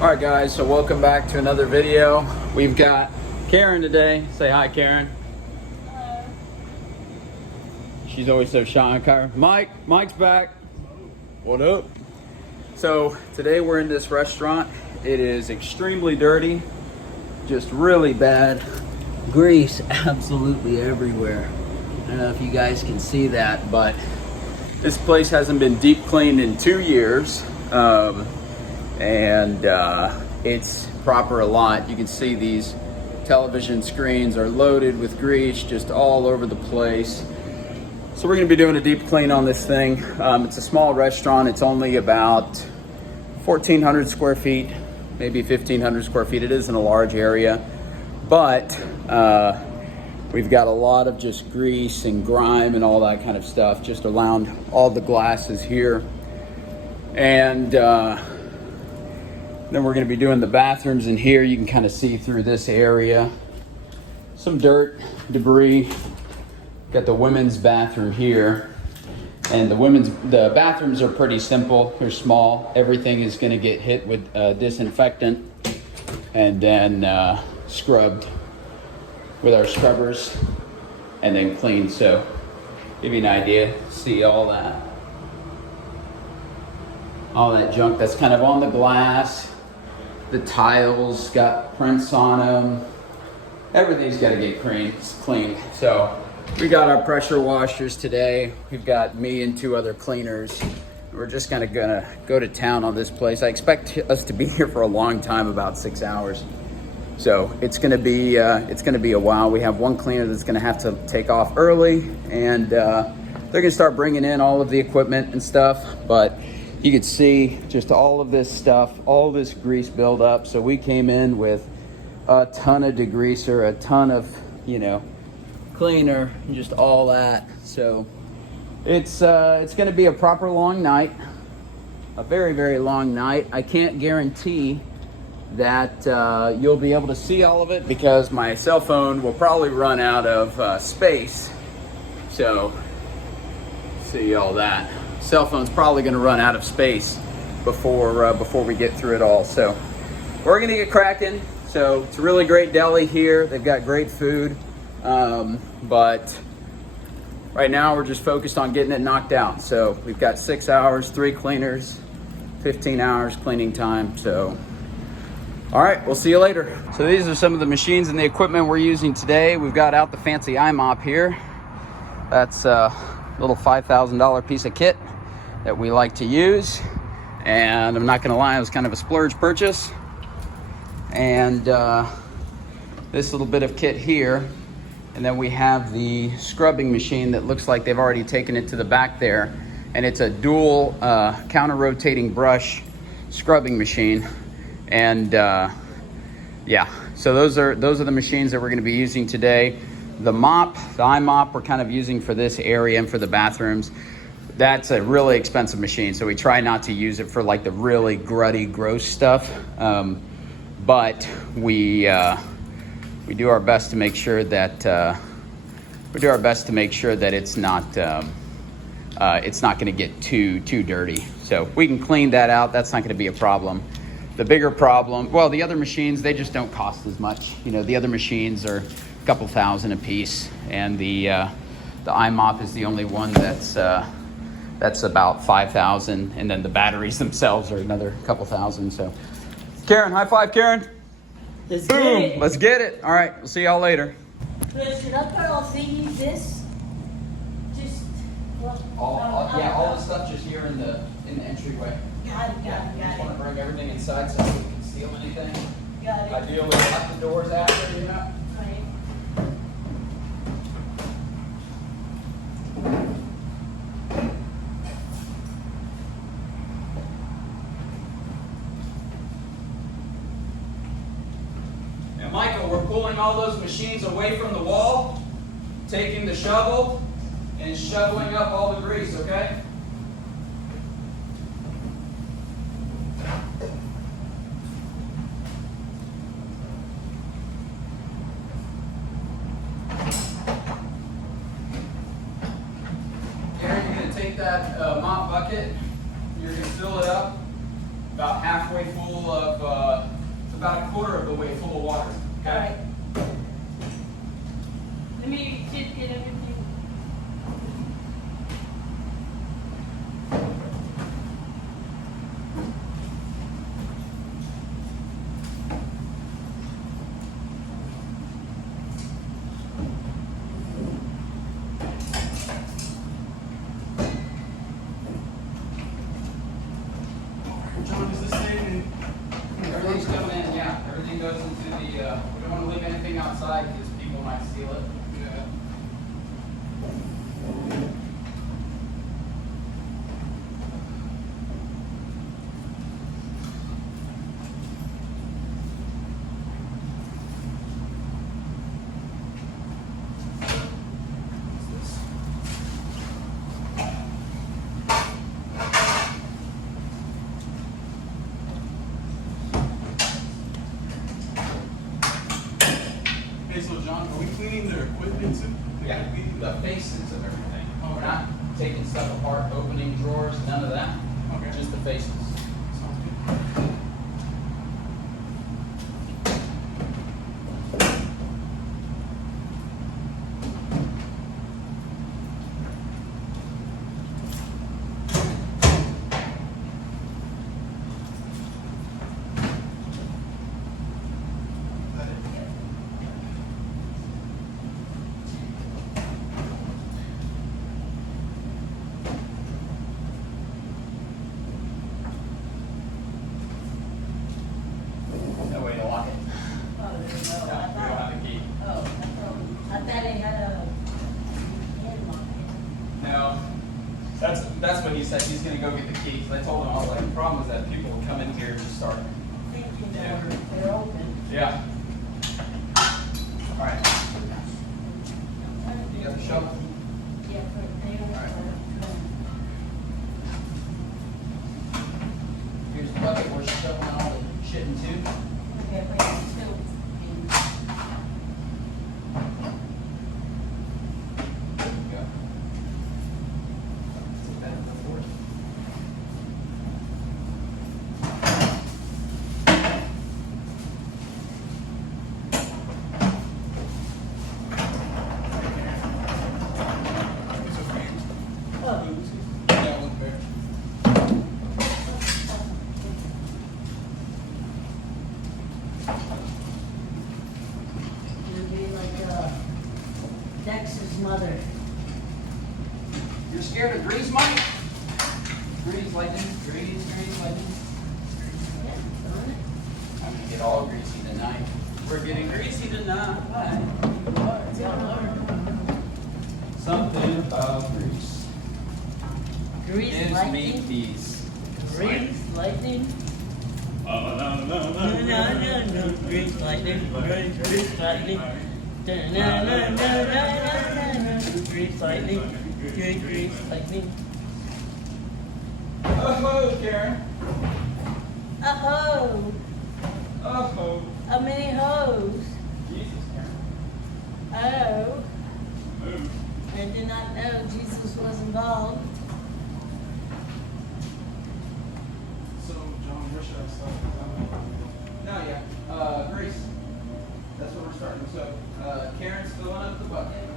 All right, guys, so welcome back to another video. We've got Karen today. Say hi, Karen. Hello. She's always so shy on camera. Mike's back. What up? So today we're in this restaurant. It is extremely dirty, just really bad. Grease absolutely everywhere. I don't know if you guys can see that, but this place hasn't been deep cleaned in 2 years. It's proper a lot. You can see these television screens are loaded with grease just all over the place. So we're gonna be doing a deep clean on this thing. It's a small restaurant. It's only about 1,400 square feet, maybe 1,500 square feet. It isn't a large area, but we've got a lot of just grease and grime and all that kind of stuff just around all the glasses here. And then we're going to be doing the bathrooms in here. You can kind of see through this area. Some dirt, debris. Got the women's bathroom here. And the bathrooms are pretty simple. They're small. Everything is going to get hit with disinfectant and then scrubbed with our scrubbers and then cleaned. So give you an idea. See all that junk that's kind of on the glass. The tiles got prints on them. Everything's got to get cleaned. So we got our pressure washers today. We've got me and 2 other cleaners. We're just gonna go to town on this place. I expect us to be here for a long time, about 6 hours. So it's gonna be a while. We have one cleaner that's gonna have to take off early, and they're gonna start bringing in all of the equipment and stuff. But you could see just all of this stuff, all this grease buildup. So we came in with a ton of degreaser, a ton of, cleaner, and just all that. So it's going to be a proper long night, a very, very long night. I can't guarantee that you'll be able to see all of it because my cell phone will probably run out of space. So see all that. Cell phone's probably going to run out of space before we get through it all. So we're going to get cracking. So it's a really great deli here. They've got great food, but right now we're just focused on getting it knocked out. So we've got 6 hours, 3 cleaners, 15 hours cleaning time. So all right, we'll see you later. So these are some of the machines and the equipment we're using today. We've got out the fancy iMop here. That's a little $5,000 piece of kit that we like to use, and I'm not gonna lie, it was kind of a splurge purchase. And this little bit of kit here, and then we have the scrubbing machine that looks like they've already taken it to the back there, and it's a dual counter rotating brush scrubbing machine. And yeah, so those are the machines that we're going to be using today. The mop, the iMop, we're kind of using for this area and for the bathrooms. That's a really expensive machine, so we try not to use it for like the really gruddy, gross stuff. But we do our best to make sure that it's not going to get too dirty. So we can clean that out. That's not going to be a problem. The bigger problem, well, the other machines, they just don't cost as much. The other machines are a couple thousand a piece, and the iMop is the only one that's about 5,000, and then the batteries themselves are another couple thousand. So Karen, high five, Karen. Let's Boom, get it. let's get it. All right, we'll see y'all later. Should I put all thingies this? Just All the stuff just here in the entryway. Got it. Just want to bring everything inside so we can steal anything. Got it. Ideally, lock the doors after, Right. Now, Michael, we're pulling all those machines away from the wall, taking the shovel, and shoveling up all the grease, okay? that mop bucket, you're going to fill it up about halfway full of about a quarter of the way full of water. Okay? All right. Let me just get everything. John, is this staying Everything's going in, yeah. Everything goes into the, we don't want to leave anything outside because people might steal it. Yeah. Hey, so John, are we cleaning their equipment too? Yeah, the faces of everything. We're not taking stuff apart, opening drawers, none of that. Okay. Just the faces. Sounds good. Is that it? No way to lock it. Oh, there you go. No, I we don't thought, have a key. I thought they had a headlock. No. That's what he said. He's gonna go get the keys. I told him, I was like, the problem is that people will come in here and just start. Thinking Yeah. they're open. Yeah. All right. You got the shovel? Yeah, but they All right. are. Here's the bucket where she's shoveling all the shit into. Okay, but it's still. There you go. Take that into the fort. These are for you. Oh, Yeah, one there. it'll be like Dex's mother. You're scared of grease, Mike? Grease, lightning, grease, lightning. Yeah, darn it. I'm gonna get all greasy tonight. We're getting greasy tonight. You are, y'all are. Something about grease. Grease Gives me lightning. peace. Grease lightning. No, no, no, No, no, no, grease lightning. Grease lightning. No, no, no, no, no, grease lightning. Grease lightning. Oh, Karen. Oh, Oh, how many hoes? Jesus, Karen. Oh, Move. I did not know Jesus was involved. So, John, where should I start? No, yeah. Grease. That's what we're starting. So, Karen's filling up the bucket.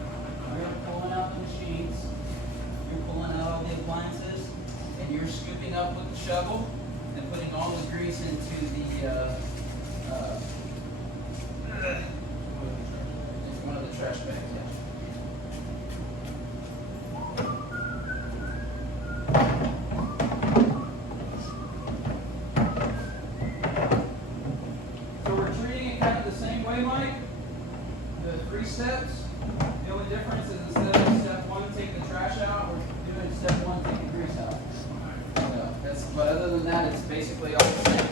You're pulling out the machines. You're pulling out all the appliances. And you're scooping up with the shovel and putting all the grease into the, one of the trash bags, yeah. So we're treating it kind of the same way, Mike. The 3 steps. The only difference is instead of step 1, take the trash out, we're doing step 1, take the grease out. So but other than that, it's basically all the same.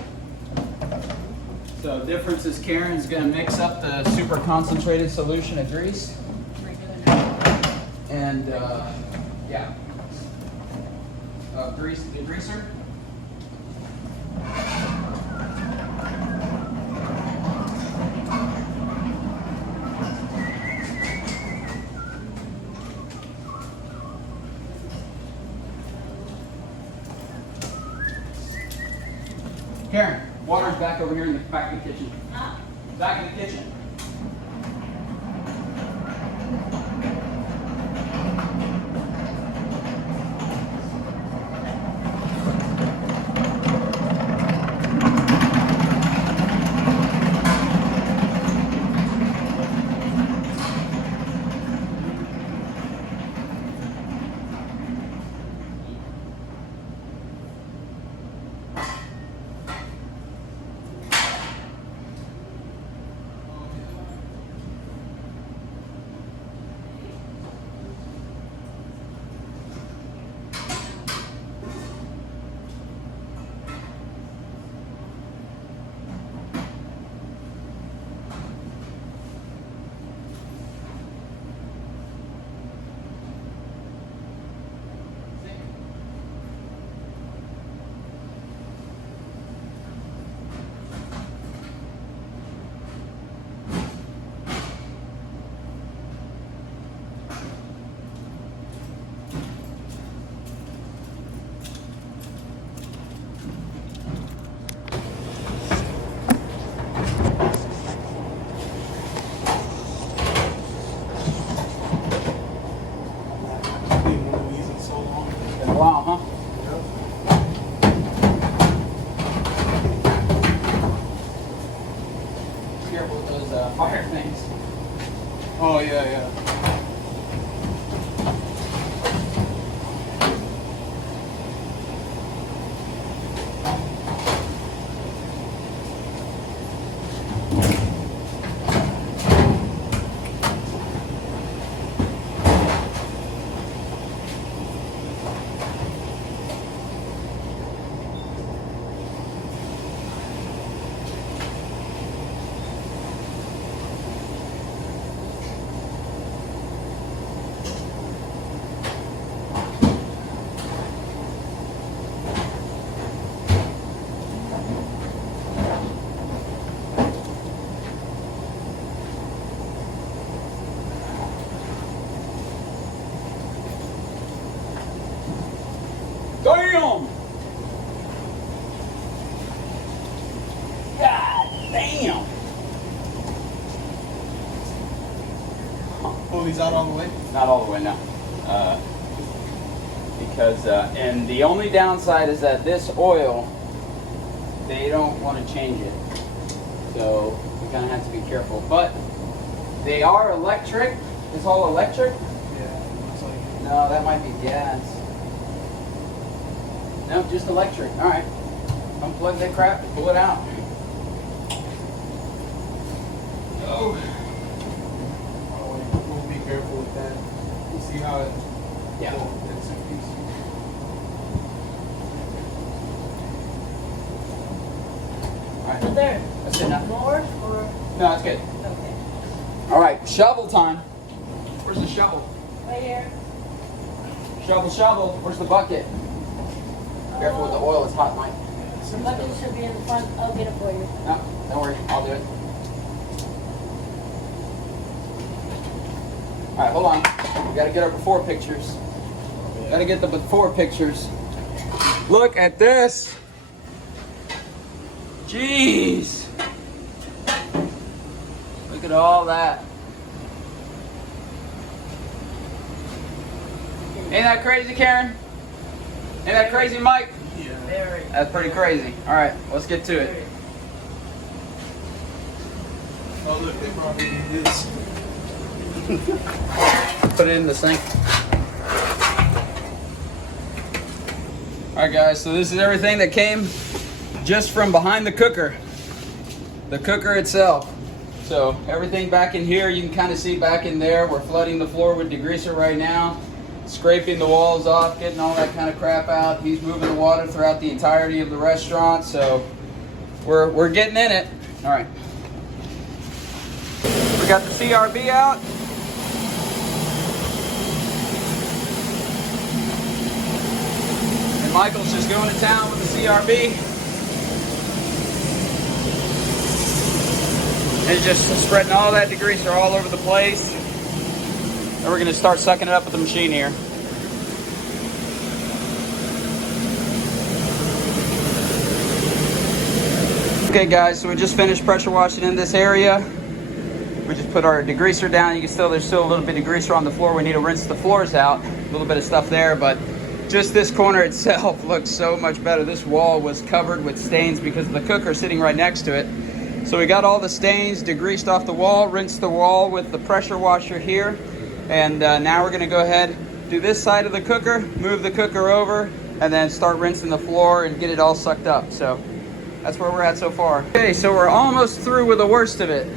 So difference is Karen's going to mix up the super concentrated solution of grease. We're doing it. And, yeah. The greaser. Karen, water. back over here in the back of the kitchen. Back in the kitchen. Wow, huh? Careful with those fire things. Oh, yeah. Damn! God damn! Pull these out all the way? Not all the way, no. Because, and the only downside is that this oil, they don't want to change it. So, we kind of have to be careful. But, they are electric. It's all electric? Yeah, looks like it. No, that might be gas. No, just electric. All right. Unplug that crap and pull it out. Oh. We'll be careful with that. You see how it... Yeah. It's a piece. All right. But there. That's good enough. More or? No, that's good. Okay. All right, shovel time. Where's the shovel? Right here. Shovel. Where's the bucket? Careful with the oil, it's hot, Mike. The bucket should be in the front. I'll get it for you. No, don't worry, I'll do it. All right, hold on. We gotta get our before pictures. Gotta get the before pictures. Look at this. Jeez. Look at all that. Ain't that crazy, Karen? Ain't that crazy, Mike? Yeah. Very. That's pretty crazy. All right, let's get to it. Oh, look, they probably need this. Put it in the sink. All right, guys, so this is everything that came just from behind the cooker itself. So everything back in here, you can kind of see back in there. We're flooding the floor with degreaser right now, scraping the walls off, getting all that kind of crap out. He's moving the water throughout the entirety of the restaurant, so we're getting in it. All right. We got the CRB out. And Michael's just going to town with the CRB. And just spreading all that degreaser all over the place. And we're going to start sucking it up with the machine here. Okay guys, so we just finished pressure washing in this area. We just put our degreaser down. You can still, there's still a little bit of degreaser on the floor. We need to rinse the floors out. A little bit of stuff there, but just this corner itself looks so much better. This wall was covered with stains because of the cooker sitting right next to it. So we got all the stains degreased off the wall, rinsed the wall with the pressure washer here. And now we're gonna go ahead, do this side of the cooker, move the cooker over, and then start rinsing the floor and get it all sucked up. So that's where we're at so far. Okay, so we're almost through with the worst of it.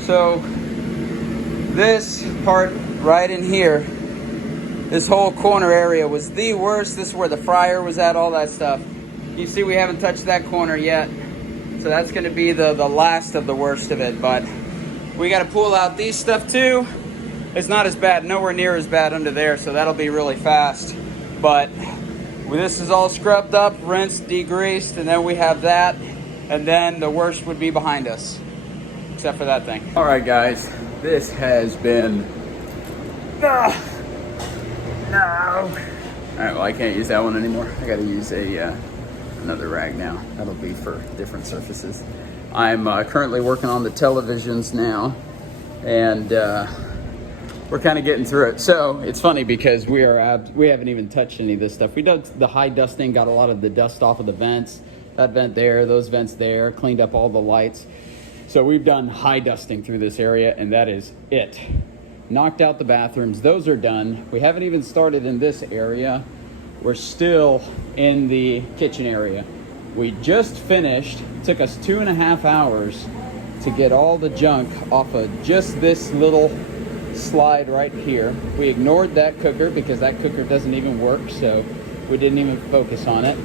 So this part right in here, this whole corner area was the worst. This is where the fryer was at, all that stuff. You see we haven't touched that corner yet. So that's gonna be the last of the worst of it, but we gotta pull out these stuff too. It's not as bad, nowhere near as bad under there, so that'll be really fast. But this is all scrubbed up, rinsed, degreased, and then we have that, and then the worst would be behind us. Except for that thing. All right, guys, this has been. No. All right, well, I can't use that one anymore. I got to use another rag now. That'll be for different surfaces. I'm currently working on the televisions now, and we're kind of getting through it. So it's funny because we haven't even touched any of this stuff. We did the high dusting, got a lot of the dust off of the vents. That vent there, those vents there, cleaned up all the lights. So we've done high dusting through this area, and that is it. Knocked out the bathrooms, those are done. We haven't even started in this area. We're still in the kitchen area. We just finished, it took us 2.5 hours to get all the junk off of just this little slide right here. We ignored that cooker because that cooker doesn't even work, so we didn't even focus on it.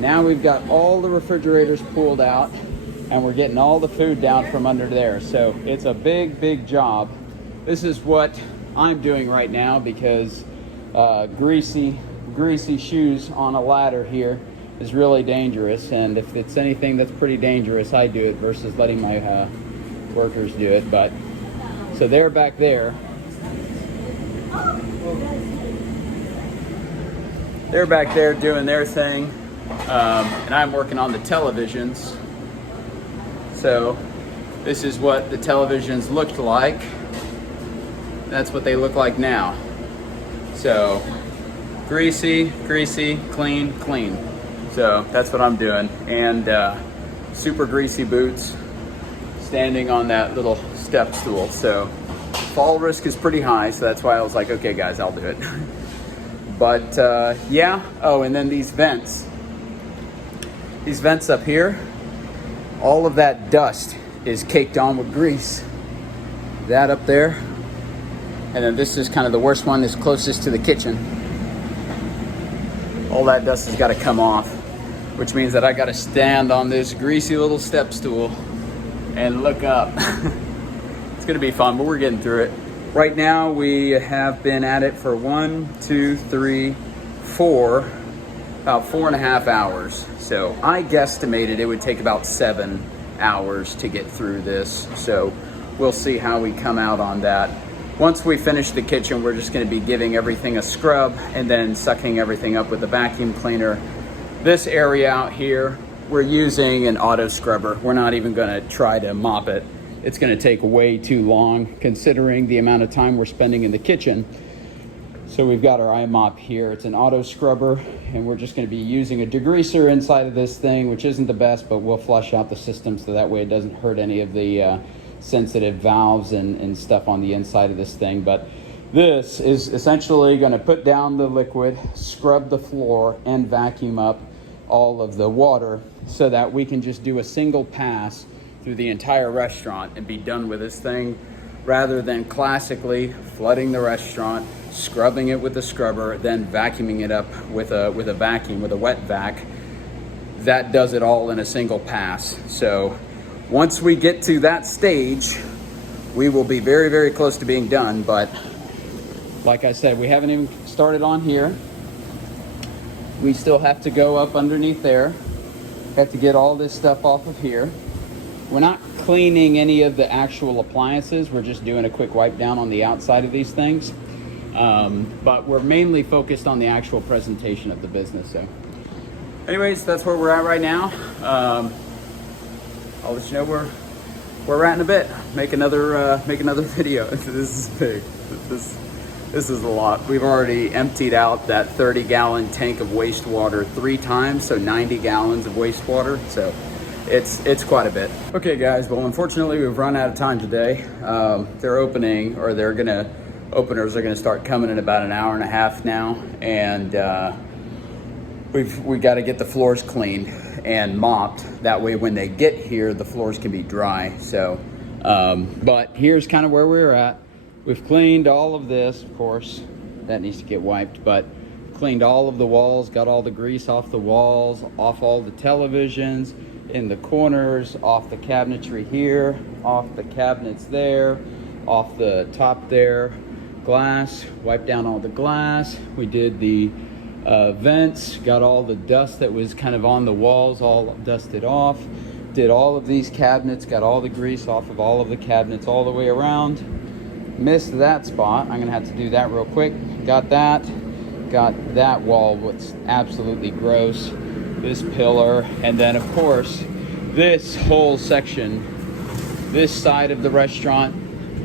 Now we've got all the refrigerators pulled out, and we're getting all the food down from under there. So it's a big, big job. This is what I'm doing right now because greasy shoes on a ladder here is really dangerous. And if it's anything that's pretty dangerous, I do it versus letting my workers do it. But so they're back there. They're back there doing their thing. And I'm working on the televisions. So this is what the televisions looked like. That's what they look like now. So greasy, clean. So that's what I'm doing. And super greasy boots standing on that little step stool. So fall risk is pretty high. So that's why I was like, okay guys, I'll do it. But yeah. Oh, and then these vents up here, all of that dust is caked on with grease. That up there. And then this is kind of the worst one, is closest to the kitchen. All that dust has got to come off, which means that I got to stand on this greasy little step stool and look up. It's going to be fun, but we're getting through it. Right now we have been at it for 1, 2, 3, 4, about 4.5 hours. So I guesstimated it would take about 7 hours to get through this. So we'll see how we come out on that. Once we finish the kitchen, we're just going to be giving everything a scrub and then sucking everything up with a vacuum cleaner. This area out here, we're using an auto scrubber. We're not even going to try to mop it. It's going to take way too long considering the amount of time we're spending in the kitchen. So we've got our iMop here. It's an auto scrubber, and we're just going to be using a degreaser inside of this thing, which isn't the best, but we'll flush out the system so that way it doesn't hurt any of the sensitive valves and stuff on the inside of this thing. But this is essentially going to put down the liquid, scrub the floor, and vacuum up all of the water so that we can just do a single pass through the entire restaurant and be done with this thing, rather than classically flooding the restaurant, scrubbing it with the scrubber, then vacuuming it up with a vacuum, with a wet vac. That does it all in a single pass. So once we get to that stage, we will be very, very close to being done. But like I said, we haven't even started on here. We still have to go up underneath there. Have to get all this stuff off of here. We're not cleaning any of the actual appliances. We're just doing a quick wipe down on the outside of these things. But we're mainly focused on the actual presentation of the business. So anyways, that's where we're at right now. I'll let you know where we're at in a bit. Make another video. This is big. This is a lot. We've already emptied out that 30-gallon tank of wastewater 3 times, so 90 gallons of wastewater. So it's quite a bit. Okay guys, well unfortunately we've run out of time today. They're opening, or openers are gonna start coming in about an hour and a half now, and we got to get the floors cleaned and mopped. That way when they get here, the floors can be dry. So, but here's kind of where we're at. We've cleaned all of this, of course, that needs to get wiped, but cleaned all of the walls, got all the grease off the walls, off all the televisions, in the corners, off the cabinetry here, off the cabinets there, off the top there, glass, wiped down all the glass. We did the vents, got all the dust that was kind of on the walls all dusted off, did all of these cabinets, got all the grease off of all of the cabinets all the way around. Missed that spot. I'm gonna have to do that real quick. Got that wall, what's absolutely gross, this pillar, and then of course this whole section, this side of the restaurant,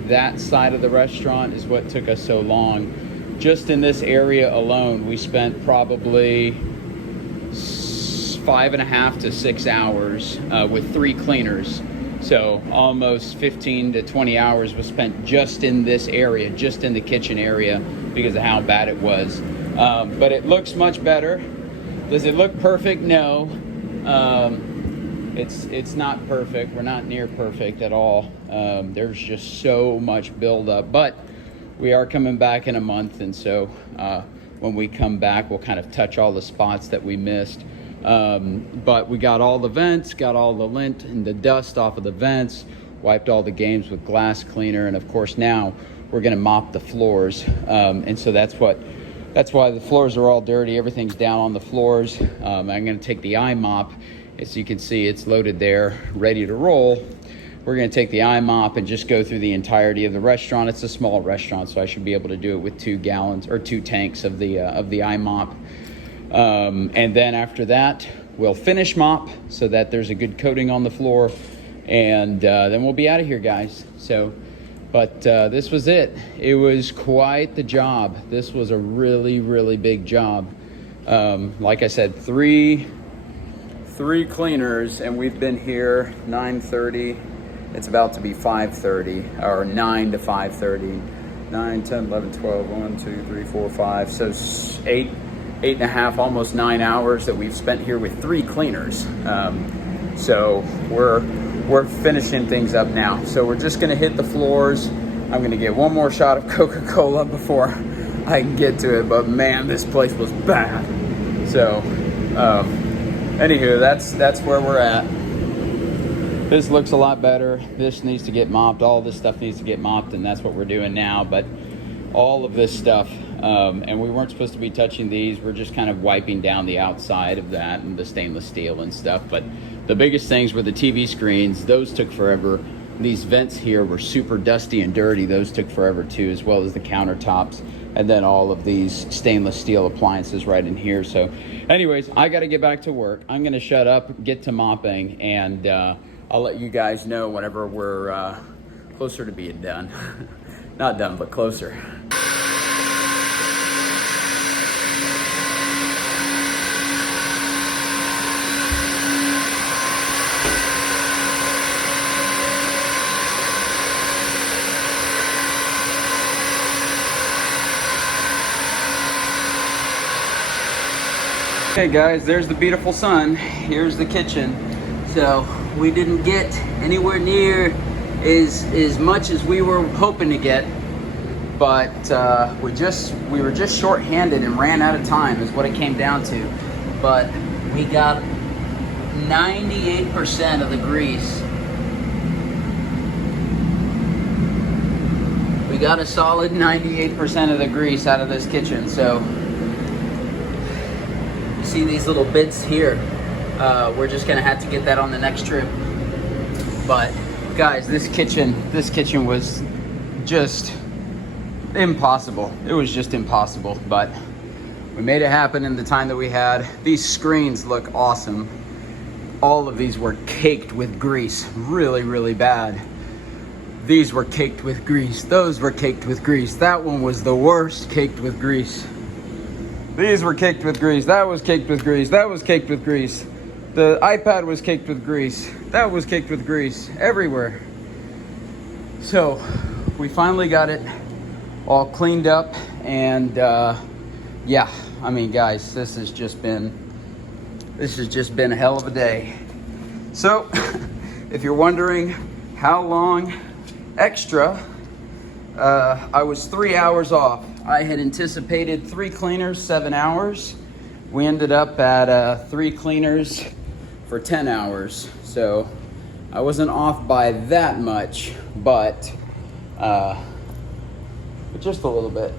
that side of the restaurant is what took us so long. Just in this area alone, we spent probably 5.5 to 6 hours with 3 cleaners. So almost 15 to 20 hours was spent just in this area, just in the kitchen area, because of how bad it was. But it looks much better. Does it look perfect? No. It's not perfect. We're not near perfect at all. There's just so much buildup, but we are coming back in a month, and so when we come back, we'll kind of touch all the spots that we missed. But we got all the vents, got all the lint and the dust off of the vents, wiped all the games with glass cleaner, and of course now we're gonna mop the floors. And so that's why the floors are all dirty. Everything's down on the floors. I'm gonna take the eye mop. As you can see, it's loaded there, ready to roll. We're gonna take the eye mop and just go through the entirety of the restaurant. It's a small restaurant, so I should be able to do it with 2 gallons or 2 tanks of the eye mop. And then after that, we'll finish mop so that there's a good coating on the floor, and then we'll be out of here, guys. So, but this was it. It was quite the job. This was a really, really big job. Like I said, three cleaners, and we've been here 9:30. It's about to be 5:30, or 9 to 5:30. 9, 10, 11, 12, 1, 2, 3, 4, 5. So 8.5, almost 9 hours that we've spent here with 3 cleaners. So we're finishing things up now. So we're just gonna hit the floors. I'm gonna get one more shot of Coca-Cola before I can get to it, but man, this place was bad. So, anywho, that's where we're at. This looks a lot better. This needs to get mopped. All this stuff needs to get mopped, and that's what we're doing now. But all of this stuff, and we weren't supposed to be touching these. We're just kind of wiping down the outside of that and the stainless steel and stuff. But the biggest things were the TV screens. Those took forever. These vents here were super dusty and dirty. Those took forever too, as well as the countertops. And then all of these stainless steel appliances right in here. So anyways, I got to get back to work. I'm going to shut up, get to mopping, and I'll let you guys know whenever we're closer to being done. Not done, but closer. Okay guys, there's the beautiful sun. Here's the kitchen. So we didn't get anywhere near as much as we were hoping to get, but we were just short-handed and ran out of time is what it came down to. But we got 98% of the grease. We got a solid 98% of the grease out of this kitchen. So see these little bits here, we're just gonna have to get that on the next trip. But guys, this kitchen was just impossible. It was just impossible, but we made it happen in the time that we had. These screens look awesome. all of these were caked with grease, really, really bad. These were caked with grease. Those were caked with grease. That one was the worst, caked with grease. These were caked with grease. That was caked with grease. That was caked with grease. The iPad was caked with grease. That was caked with grease. Everywhere. So we finally got it all cleaned up, and yeah, I mean, guys, this has just been a hell of a day. So if you're wondering how long extra, I was 3 hours off. I had anticipated 3 cleaners, 7 hours. We ended up at 3 cleaners for 10 hours. So I wasn't off by that much, but just a little bit.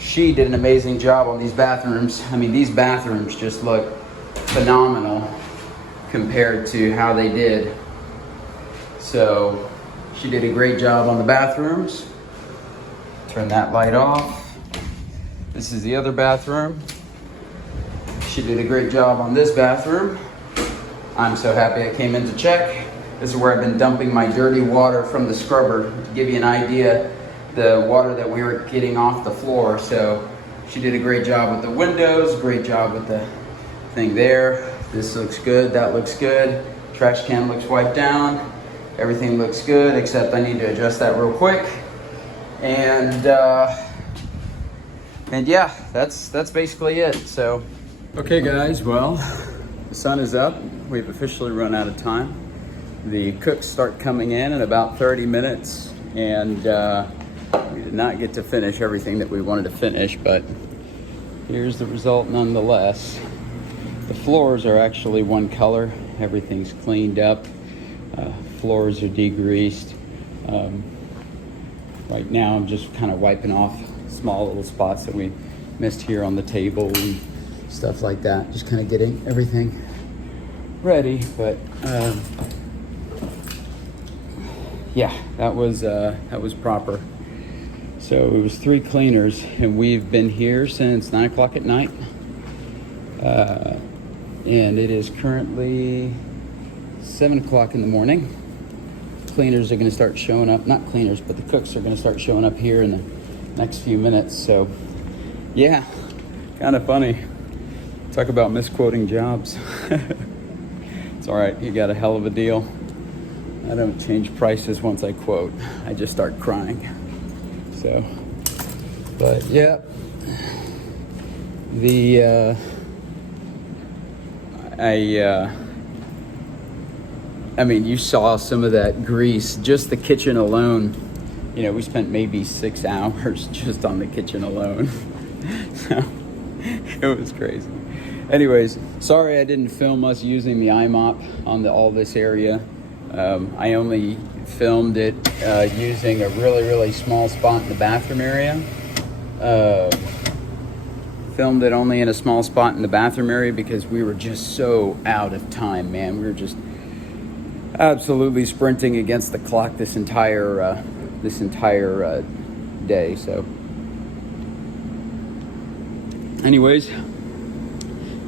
She did an amazing job on these bathrooms. I mean, these bathrooms just look phenomenal compared to how they did. So she did a great job on the bathrooms. Turn that light off. This is the other bathroom. She did a great job on this bathroom. I'm so happy I came in to check. This is where I've been dumping my dirty water from the scrubber. To give you an idea, the water that we were getting off the floor. So she did a great job with the windows, great job with the thing there. This looks good, that looks good. Trash can looks wiped down. Everything looks good, except I need to adjust that real quick. And yeah, that's basically it. So, okay guys, well, the sun is up. We've officially run out of time. The cooks start coming in about 30 minutes, and we did not get to finish everything that we wanted to finish, but here's the result nonetheless. The floors are actually one color. Everything's cleaned up. Floors are degreased. Right now I'm just kind of wiping off small little spots that we missed here on the table and stuff like that. Just kind of getting everything ready, but yeah, that was proper. So it was 3 cleaners, and we've been here since 9 o'clock at night. And it is currently 7 o'clock in the morning. Cleaners are gonna start showing up, not cleaners, but the cooks are gonna start showing up here in the next few minutes. So yeah, kind of funny. Talk about misquoting jobs. It's all right, you got a hell of a deal. I don't change prices once I quote. I just start crying. So, but yeah, I mean, you saw some of that grease, just the kitchen alone. You know, we spent maybe 6 hours just on the kitchen alone. So, it was crazy. Anyways, sorry I didn't film us using the iMop on all this area. I only filmed it using a really, really small spot in the bathroom area. Filmed it only in a small spot in the bathroom area because we were just so out of time, man. We were just absolutely sprinting against the clock this entire day. So, anyways,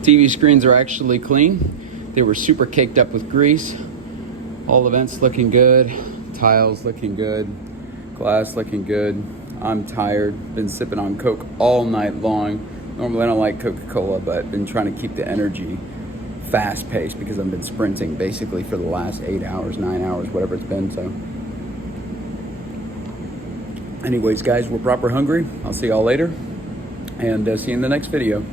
TV screens are actually clean. They were super caked up with grease. All the vents looking good, tiles looking good, glass looking good. I'm tired, been sipping on Coke all night long. Normally I don't like Coca-Cola, but been trying to keep the energy fast paced because I've been sprinting basically for the last 8 hours, 9 hours, whatever it's been. So anyways, guys, we're proper hungry. I'll see y'all later, and see you in the next video.